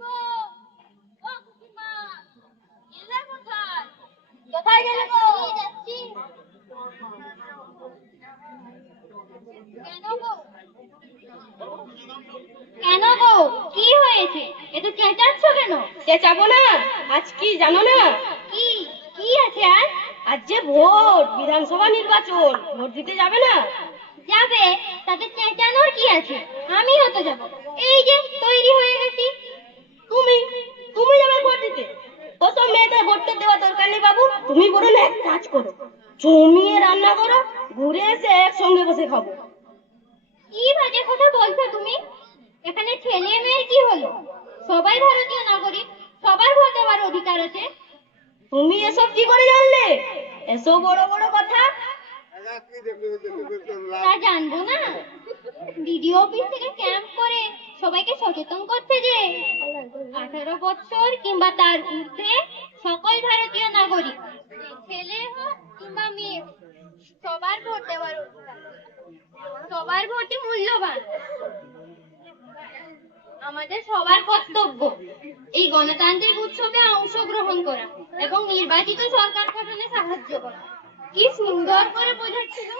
গো, ও কুকিমা, এলে কোথায়? কোথায় গেলে গো? যাচ্ছি। কেন গো? কেন গো, কি হয়েছে? এত চেঁচাচ্ছ কেন? চেঁচাবো না? আজ কি জানো না? কি কি আছে আজ? আজ যে ভোট, বিধানসভা নির্বাচন, ভোট দিতে যাবে না? যাবে, তাতে চেঁচানোর কি আছে? আমিও তো যাব। এই যে তৈরি হয়ে গেছি। তুমি তুমি যাবে ভোট দিতে? ওসব মেয়েদের ভোটটা দেওয়া দরকার নেই বাবু। তুমি বরং এক কাজ করো, জমিয়ে রান্না করো, ঘুরে এসে একসঙ্গে বসে খাবো। কি বাজে কথা বলছো তুমি? এখানে ছেলে মেয়ের কি হলো? সবাই ভারতীয় নাগরিক, সবার ভোট দেওয়ার অধিকার আছে। তুমি এসব কি করে জানলে? এসব বড় বড় কথা। তা জানবো না? বিডিও অফিস থেকে ক্যাম্প করে সবাইকে সচেতন করছে যে 18 বছর কিংবা তার ঊর্ধ্বে সকল ভারতীয় নাগরিক, ছেলে হোক কিংবা মেয়ে হোক, সবার ভোট দেওয়ার অধিকার। সবার ভোটই মূল্যবান। আমাদের সবার কর্তব্য এই গণতান্ত্রিক উৎসবে অংশগ্রহণ করা এবং নির্বাচিত সরকার গঠনে সাহায্য করা। কি সুন্দর করে বোঝাচ্ছিল।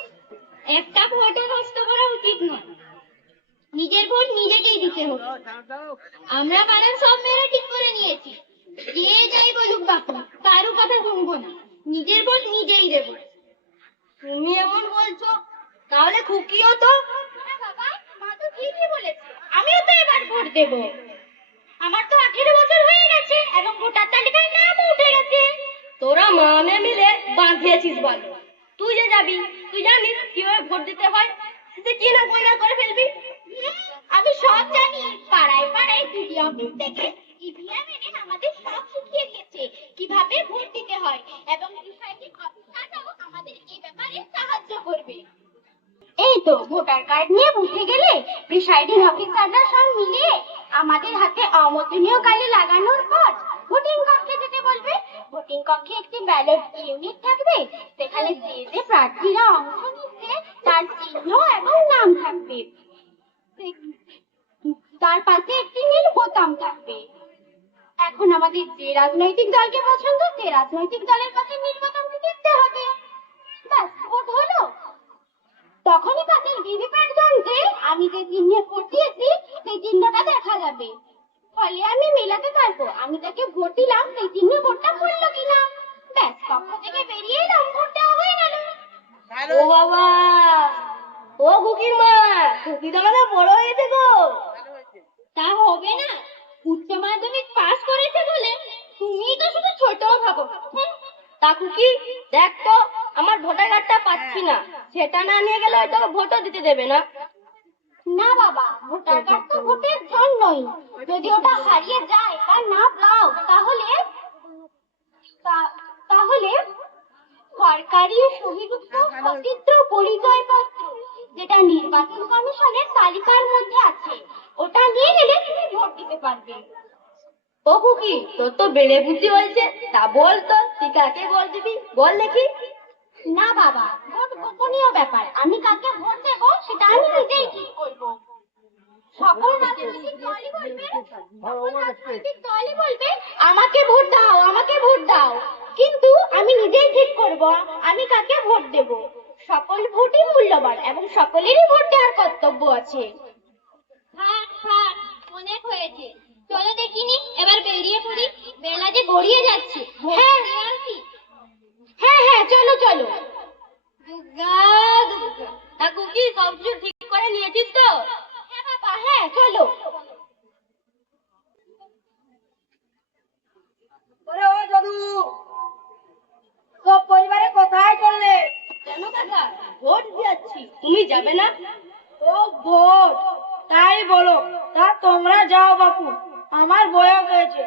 একটা ভোটও নষ্ট করা উচিত নয়। নিজের ভোট নিজেকেই দিতে হবে। আমরা পাড়ার সব মেয়েরা ঠিক করে নিয়েছি, যে যাই বলুক বাপু, কারো কথা শুনবো না। নিজের ভোট নিজেই দেবো। তুমি এমন বলছো, তাহলে খুকিও তো। হ্যাঁ বাবা, মা তো ঠিকই বলেছে। আমিও তো এবার ভোট দেবো। আমার তো 18 বছর হয়ে গেছে এবং ভোটার তালিকায় নামও উঠে গেছে। তোরা মা মেয়ে মিলে বাঁধিয়েছিস ভালো। তুই যে যাবি, তুই জানিস কিভাবে ভোট দিতে হয়, সে কি না কই না করে ফেলবি। আমি সব জানি। পাড়ায় পাড়ায় বিডিও অফিস থেকে ইভিএম এনে আমাদের সব শিখিয়ে দিয়েছে কিভাবে ভোট দিতে হয় এবং প্রিসাইডিং অফিসাররাও আমাদের এই ব্যাপারে সাহায্য করবে। এই তো ভোটার কার্ড নিয়ে বুথে গেলে প্রিসাইডিং অফিসাররা সব মিলে আমাদের হাতে অমতনীয় কালি লাগানোর পর ভোটিং কক্ষে যেতে বলবে। ভোটিং কক্ষে একটি ব্যালট ইউনিট থাকবে, সেখানে যে যে প্রার্থীরা অংশ নিচ্ছে তার চিহ্ন এবং নাম থাকবে। তার পাশে একটি নীল বোতাম থাকবে। এখন আমাদের যে রাজনৈতিক দলকে পছন্দ, সে রাজনৈতিক দলের পাশে নীল বোতামটি টিপতে হবে। ব্যাস, ভোট হলো। তখনই পাশের ভিভিপ্যাট যন্ত্রে আমি যে চিহ্নে ভোট দিয়েছি সেই চিহ্নটা দেখা যাবে। ফলে আমি মেলাতে পারবো আমি তাকে ভোট দিলাম সেই চিহ্নে ভোটটা পড়লো কিনা। ব্যাস, কক্ষ থেকে বেরিয়ে এলাম, ভোট দেওয়া হয়ে গেল। ও বাবা, ও খুকির মা, খুকি তো আমাদের বড় হয়েছে গো। তা হবে না, উচ্চ মাধ্যমিক পাস করেছে বলে তুমি তো শুধু ছোট ভাবো। তা খুকি, দেখ তো আমার ভোটার কার্ডটা পাচ্ছি না, সেটা না নিয়ে গেলে হয়তো ভোটও দিতে দেবে না। না বাবা, ভোটার কার্ড তো ভোটের জন্যই। যদি ওটা হারিয়ে যায় বা না পাও তাহলে তাহলে সরকারি সহিযুক্ত সচিত্র পরিচয়পত্র, যেটা নির্বাচন কমিশনের তালিকার মধ্যে আছে, ওটা নিয়ে গেলে তুমি ভোট দিতে পারবে। ও খুকি, তোর তো বেড়ে বুদ্ধি হয়েছে, তা বল তো তুই কাকে ভোট দিবি, বল দেখি। না বাবা, ভোট গোপনীয় ব্যাপার। আমি কাকে ভোট দেবো সেটা আমি নিজেই ঠিক করবো। সকল রাজনৈতিক দলই বলবে আমাকে ভোট দাও, আমাকে ভোট দাও, কিন্তু আমি নিজেই ঠিক করব আমি কাকে ভোট দেব। সকল ভোটই মূল্যবান এবং সকলেরই ভোট দেওয়ার কর্তব্য আছে। থাক থাক, অনেক হয়েছে। চলো দেখিনি, এবার বেরিয়ে পড়ি। বেলা যে গড়িয়ে যাচ্ছে। হ্যাঁ হ্যাঁ হ্যাঁ, চলো চলো। দুর্গা দুর্গা। তা খুকি, সবকিছু ঠিক করে নিয়েছিস তো? হ্যাঁ বাবা, হ্যাঁ চলো। ওরে ও দাদু, সব পরিবারে কোথায় চললে? কেন কাকা, ভোট দিচ্ছি, তুমি যাবে না? ও ভোট, তাই বলো। তা তোমরা যাও বাপু, আমার বয়স হয়েছে,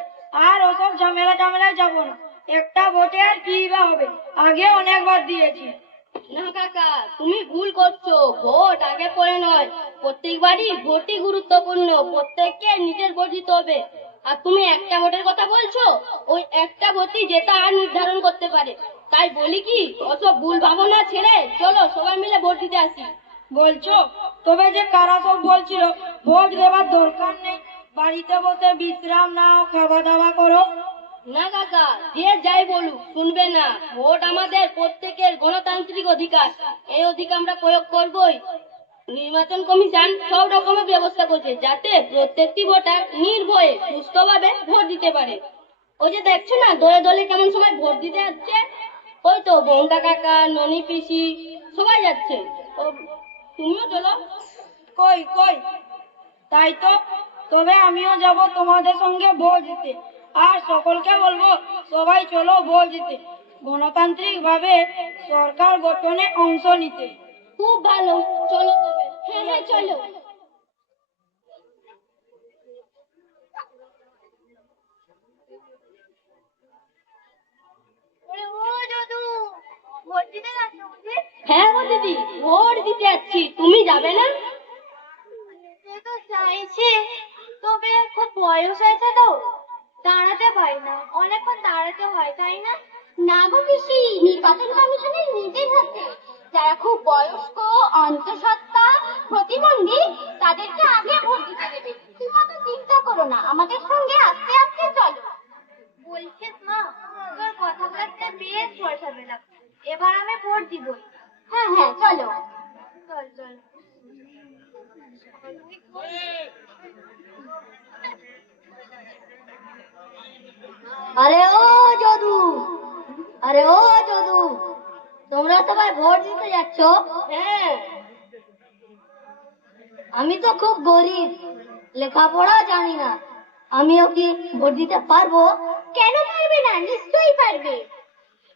আর ওসব ঝামেলা ঝামেলায় যাবো না। একটা ভোটে আর কি বা হবে, আগে অনেকবার দিয়েছি। না কাকা, তুমি ভুল করছো। ভোট আগে পরে নয়, প্রত্যেকবারই ভোটই গুরুত্বপূর্ণ। প্রত্যেককে নিজের ভোট দিতে হবে। আর তুমি একটা ভোটের কথা বলছো, ওই একটা ভোটই জেতা আর নির্ধারণ করতে পারে। তাই বলি কি, অসব ভুল ভাবনা ছেড়ে চলো সবাই মিলে ভোট দিতে আসি। বলছো? তবে যে কারা সব বলছিল ভোট দেওয়ার দরকার নেই, বাড়িতে বসে বিশ্রাম নাও, খাওয়া দাওয়া করো। না কাকা, যে যাই বলুক শুনবে না। ভোট আমাদের প্রত্যেকের গণতান্ত্রিক অধিকার, এই অধিকার আমরা প্রয়োগ করবই। নির্বাচন কমিশন সব রকমের ব্যবস্থা করছে যাতে প্রত্যেকটি ভোটার নির্ভয়ে সুস্থভাবে ভোট দিতে পারে। ওই যে দেখছো না দলে দলে কেমন সবাই ভোট দিতে যাচ্ছে, ওই তো বঙ্গা কাকা, ননি পিসি সবাই যাচ্ছে। ও, তুমিও চলো। কই কই, তাই তো, তবে আমিও যাব তোমাদের সঙ্গে ভোট দিতে। আর সকলকে বলবো সবাই চলো ভোট দিতে, গণতান্ত্রিক ভাবে সরকার গঠনে অংশ নিতে। খুব ভালো, চলো তবে। হ্যাঁ হ্যাঁ চলো। ভোট দিতে যাচ্ছ বুঝি? হ্যাঁ গো দিদি, ভোট দিতে যাচ্ছি, তুমি যাবে না? সে তো চাইছে, তবে খুব বয়স হয়েছে তো, দাঁড়াতে পারি না, অনেকক্ষণ দাঁড়াতে হয় তাই না? না গো পিসি, নির্বাচন কমিশনের নির্দেশ আছে যারা খুব বয়স্ক, অন্তঃসত্ত্বা, প্রতিবন্ধী তাদেরকে আগে ভোট দিতে দেবে। তুমি অত চিন্তা করো না, আমাদের সঙ্গে আস্তে আস্তে চলো। বলছিস মা, তোর কথাবার্তা বেশ ভরসা পেলাম, এবার আমি ভোট দিবই। হ্যাঁ হ্যাঁ চলো। চল চল। আরে ও যদু, আরে ও যদু, তোমরা সবাই ভোট দিতে যাচ্ছ? হ্যাঁ। আমি তো খুব গরিব, লেখাপড়া জানি না, আমিও কি ভোট দিতে পারবো? কেন পারবে না? নিশ্চয়ই পারবে।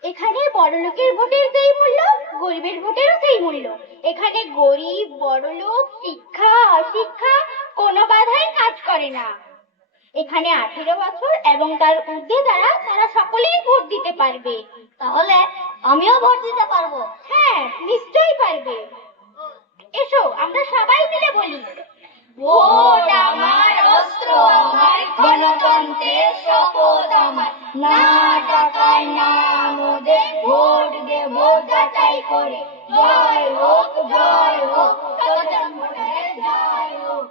এখানে বড়লোকের ভোটের যেই মূল্য, গরিবের ভোটেরও সেই মূল্য। এখানে গরিব বড়লোক, শিক্ষা অশিক্ষা কোনো বাধাই কাজ করে না। এখানে 18 বছর এবং তার ঊর্ধ্বে যারা, তারা সকলেই ভোট দিতে পারবে। তাহলে আমিও ভোট দিতে পারবো? হ্যাঁ নিশ্চয়ই পারবে। এসো আমরা সবাই মিলে বলি, ভোট আমার অস্ত্র আমার, গণতন্ত্রের শপথ আমার। না টাকায় না মোদে, ভোট দেব যাচাই করে। জয় হোক জয় হোক, সচেতন ভোটারের জয় হোক।